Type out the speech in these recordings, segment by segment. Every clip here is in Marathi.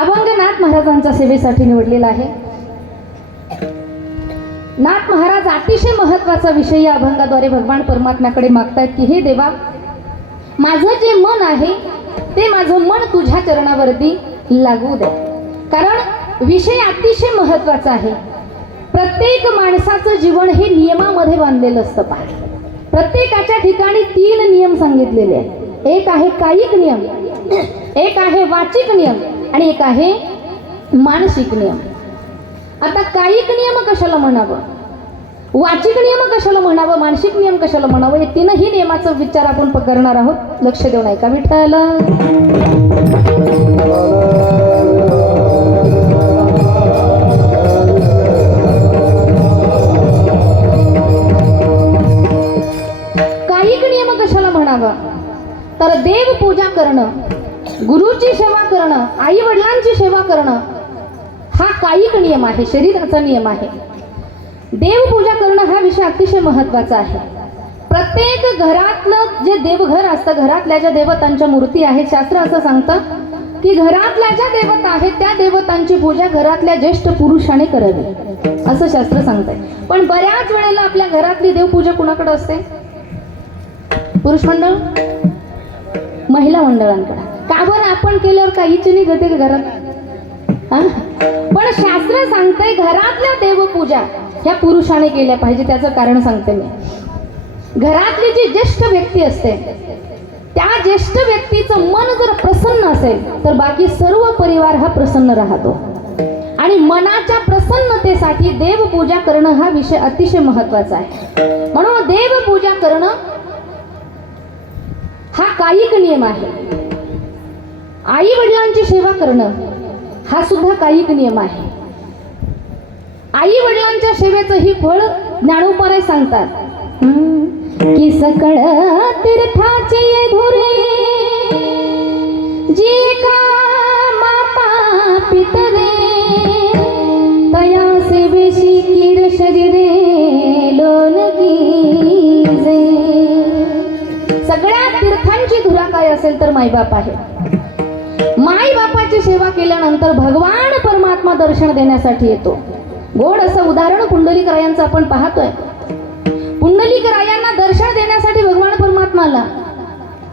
अभंग नाथ महाराजांच्या सेवेसाठी निवडलेला आहे. नाथ महाराज अतिशय महत्वाचा विषय या अभंगाद्वारे भगवान परमात्म्याकडे मागतायत की हे देवा, माझं जे मन आहे ते माझं मन तुझ्या चरणावरती लागू दे. कारण विषय अतिशय महत्वाचा आहे. प्रत्येक माणसाचं जीवन हे नियमामध्ये बांधलेलं असतं. पहा, प्रत्येकाच्या ठिकाणी 3 नियम सांगितलेले आहेत. एक आहे कायिक नियम, एक आहे वाचिक नियम आणि एक आहे मानसिक नियम. आता कायिक नियम कशाला म्हणावं, वाचिक नियम कशाला म्हणावं, मानसिक नियम कशाला म्हणावं, हे 3ही नियमाचा विचार आपण करणार आहोत. लक्ष देऊन ऐका. विठ्ठल कायिक नियम कशाला म्हणावा, तर देव पूजा करणं, गुरुची सेवा करणं, आई वडिलांची सेवा करणं हा कायिक नियम आहे, शरीराचा नियम आहे. देवपूजा करणं हा विषय अतिशय महत्वाचा आहे. प्रत्येक घरातलं जे देवघर असतं, घरातल्या ज्या देवतांच्या मूर्ती आहेत, शास्त्र असं सांगतं की घरातल्या ज्या देवता आहेत त्या देवतांची पूजा घरातल्या ज्येष्ठ पुरुषाने करावी, असं शास्त्र सांगतंय. पण बऱ्याच वेळेला आपल्या घरातली देवपूजा कुणाकडे असते? पुरुष मंडळ, महिला मंडळांकडे. का बरं? आपण केल्यावर काहीच नाही गते घरात. पण शास्त्र सांगतंय घरातल्या देवपूजा ह्या पुरुषाने केल्या पाहिजे. त्याचं कारण सांगते मी. घरातली जी ज्येष्ठ व्यक्ती असते त्या ज्येष्ठ व्यक्तीचं मन जर प्रसन्न असेल तर बाकी सर्व परिवार हा प्रसन्न राहतो. आणि मनाच्या प्रसन्नतेसाठी देवपूजा करणं हा विषय अतिशय महत्वाचा आहे. म्हणून देवपूजा करणं हा कायिक नियम आहे. आई वडिलांची सेवा करणं हा सुद्धा कायिक नियम आहे. आई वडिलांच्या सेवेचं ही फळ ज्ञानोपाराय सांगतात की सकळ तीर्थाचे धुरे जे का माता पितरे तया सेवेशी कीड शरीरे लोलकीजे. सगळ्या तीर्थांची धुरा काय असेल तर मायबाप आहे. मायबापाची सेवा केल्यानंतर भगवान परमात्मा दर्शन देण्यासाठी येतो. गोड असं उदाहरण पुंडलिकरायांचं आपण पाहतोय. पुंडलिकरायांना दर्शन देण्यासाठी भगवान परमात्मा आला.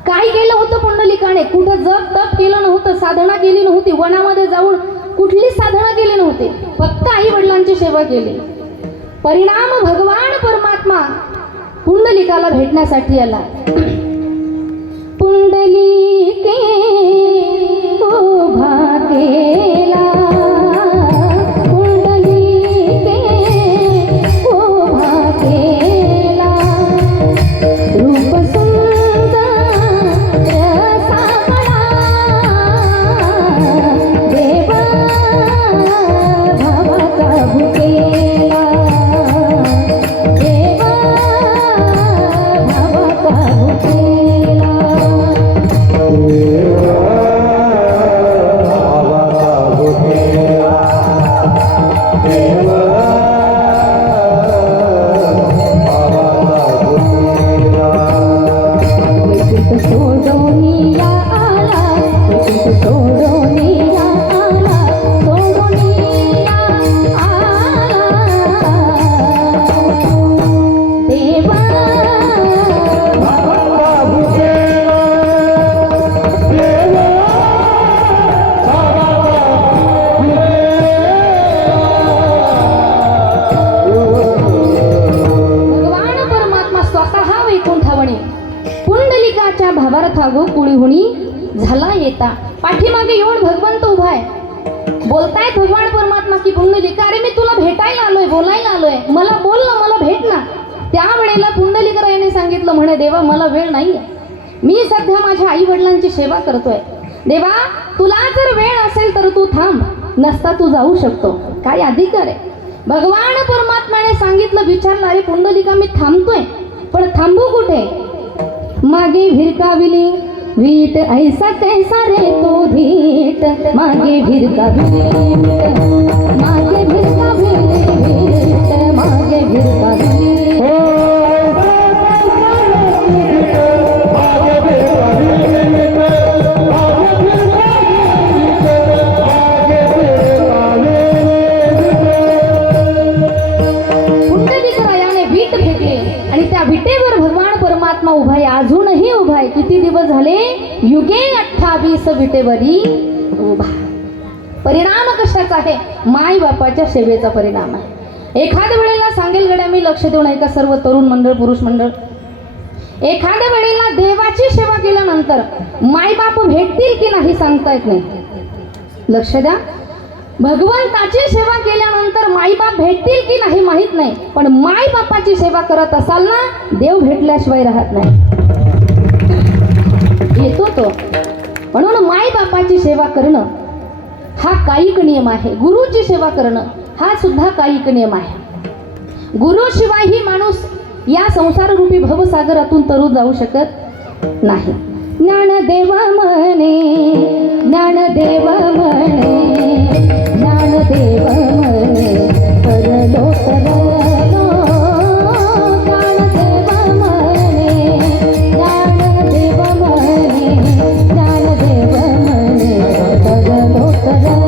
काय केलं होतं पुंडलिकाने? कुठं जप तप केलं नव्हतं, साधना केली नव्हती, वनामध्ये जाऊन कुठली साधना केली नव्हती, फक्त आई वडिलांची सेवा केली. परिणाम भगवान परमात्मा पुंडलिकाला भेटण्यासाठी आला. पुंडलिके उभा केला, पुंडलिके उभा केला, रूप सुंदर सावळा, देवा भावाचा भुकेला, देवा भावाचा भुकेला. पुंडलिकाच्या भावार्थागो कुळीहुणी झाला येता. पाठीमागे येऊन भगवंत उभा आहे. बोलतायत भगवान परमात्मा की पुंडलिका, अरे मी तुला भेटायला आलोय, बोलायला आलोय, मला बोल ना, मला भेट ना. त्यावेळेला पुंडलिकरायाने सांगितलं म्हणे, देवा मला वेळ नाहीये, मी सध्या माझ्या आई वडिलांची सेवा करतोय. देवा तुला जर वेळ असेल तर तू थांब, नसता तू जाऊ शकतो. काय अधिकार आहे? भगवान परमात्म्याने सांगितलं, विचारलं, अरे पुंडलिका मी थांबतोय पण थांबू कुठे? मागे भिरकाविली वीट ऐसा कैसा रे तो धीट, मागे भिरकाविली मागे भिरकाविली वीट, मागे भिरकाविली विटेवरी उभा. परिणाम कशाचा आहे? माय बापाच्या सेवेचा परिणाम आहे. एखाद्या वेळेला सांगेल गड्या मी, लक्ष देऊन ऐका सर्व तरुण मंडळ, पुरुष मंडळ, एखाद्या वेळेला देवाची सेवा केल्यानंतर मायबाप भेटतील की नाही सांगता येत नाही. लक्ष द्या, भगवंताची सेवा केल्यानंतर मायबाप भेटतील की नाही माहित नाही, पण मायबापाची सेवा करत असाल ना, देव भेटल्याशिवाय राहत नाही, येतो तो. म्हणून मायबापाची सेवा करणं हा कायिक नियम आहे. गुरुची सेवा करणं हा सुद्धा कायिक नियम आहे. गुरुशिवाय ही माणूस या संसाररूपी भवसागरातून तरू जाऊ शकत नाही. ज्ञानदेव म्हणे, ज्ञानदेव म्हणे, ज्ञानदेव म्हणे, परलो तरलो. ज्ञानदेव म्हणे, ज्ञानदेव म्हणे, ज्ञानदेव म्हणे, परलो तरलो.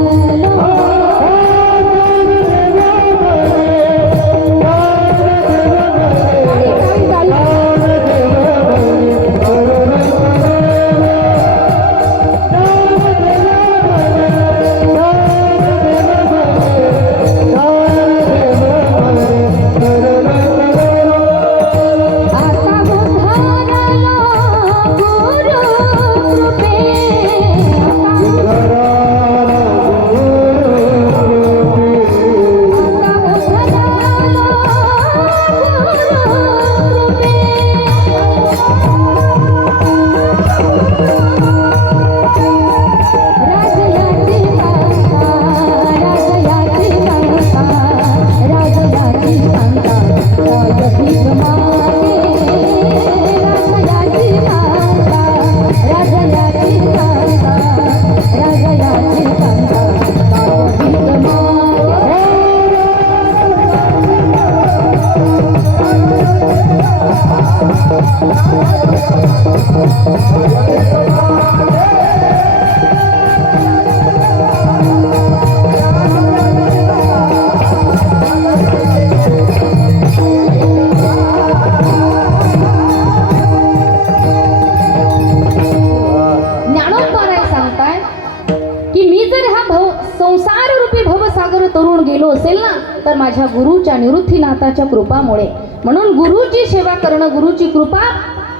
तर माझ्या गुरुच्या निवृत्तीनाथाच्या कृपामुळे. म्हणून गुरुची सेवा करणं, गुरुची कृपा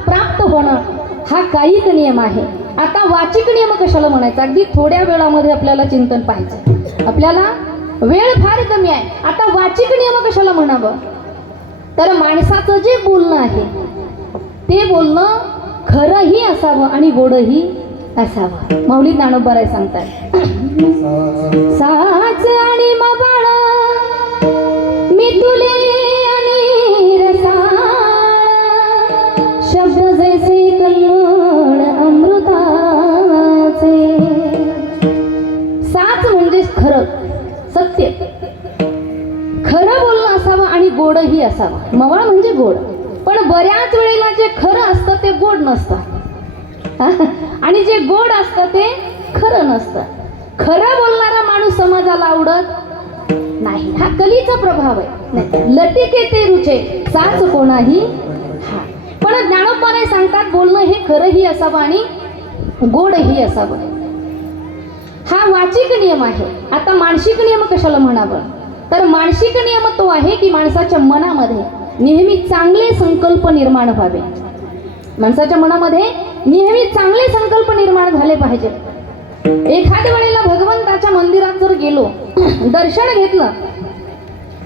प्राप्त होणं हा कायिक नियम आहे. आता वाचिक नियम कशाला म्हणायचा? अगदी थोड्या वेळामध्ये आपल्याला चिंतन पाहिजे, आपल्याला वेळ फार कमी आहे. आता वाचिक नियम कशाला म्हणावं? तर माणसाचं जे बोलणं आहे ते बोलणं खरंही असावं आणि गोडही असावं. माऊली ज्ञानोबा सांगतात, साच आणि मबाळ मी तुले आणि रसाळ, शब्द जैसे कल्लोळ अमृताचे. साच म्हणजे खरं, सत्य, खरं बोलणं असावं आणि गोडही असावं. मवाळ म्हणजे गोड, पण बऱ्याच वेळेला जे खरं असतं ते गोड नसतं आणि जे गोड असतं ते खरं नसतं. खरं बोलणारा माणूस समाजाला आवडत नाही, हा कलीचा प्रभाव आहे. लटिके ते रुचे साच कोणाही हा. पण ज्ञानोबा सांगतात बोलणं हे खरंही असावं आणि गोडही असावं. हा वाचिक नियम आहे. आता मानसिक नियम कशाला म्हणावं? तर मानसिक नियम तो आहे की माणसाच्या मनामध्ये नेहमी चांगले संकल्प निर्माण व्हावे. माणसाच्या मनामध्ये नेहमी चांगले संकल्प निर्माण झाले पाहिजे. एखाद्या वेळेला भगवंताच्या मंदिरात जर गेलो, दर्शन घेतलं,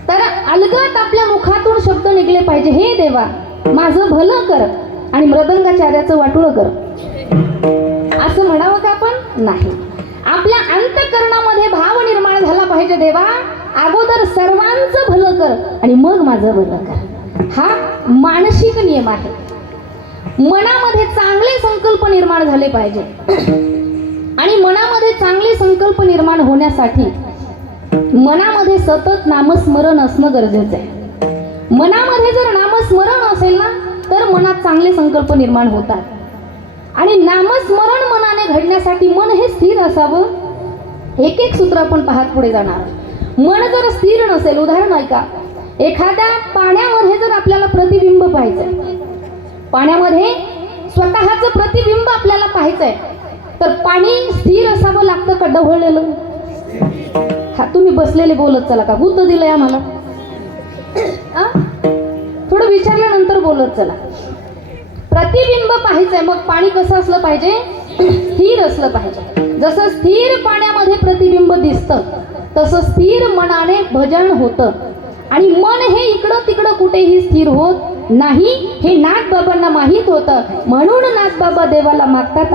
तर अलगद आपल्या मुखातून शब्द निघले पाहिजे, हे देवा माझं भलं कर आणि मृदंगाचार्याचं वाटोळं कर. असं म्हणावं का आपण? नाही. आपल्या अंतःकरणामध्ये भाव निर्माण झाला पाहिजे, देवा अगोदर सर्वांचं भलं कर आणि मग माझं भलं कर. हा मानसिक नियम आहे. मनामध्ये चांगले संकल्प निर्माण झाले पाहिजे आणि मनामध्ये चांगले संकल्प निर्माण होण्यासाठी मनामध्ये सतत नामस्मरण असणं गरजेचं आहे. मनामध्ये जर नामस्मरण असेल ना, तर मनात चांगले संकल्प निर्माण होतात. आणि नामस्मरण मनाने घडण्यासाठी मन हे स्थिर असावं. एक एक सूत्र आपण पाहत पुढे जाणार. मन जर स्थिर नसेल, उदाहरण ऐका, एखाद्या पाण्यामध्ये जर आपल्याला प्रतिबिंब पाहायचंय, पाण्यामध्ये स्वतःचं प्रतिबिंब आपल्याला पाहायचंय, तर पाणी स्थिर असावं लागतं का ढवळलेलं? हा तुम्ही बसलेले बोलत चला का बुद्ध दिलंय आम्हाला? थोडं विचारल्यानंतर बोलत चला. प्रतिबिंब पाहायचंय, मग पाणी कसं असलं पाहिजे? स्थिर असलं पाहिजे. जसं स्थिर पाण्यामध्ये प्रतिबिंब दिसतं तसं स्थिर मनाने भजन होतं. आणि मन हे इकडं तिकडं कुठेही स्थिर होत नाही हे नाथबाबांना माहीत होतं. म्हणून नाथबाबा देवाला मागतात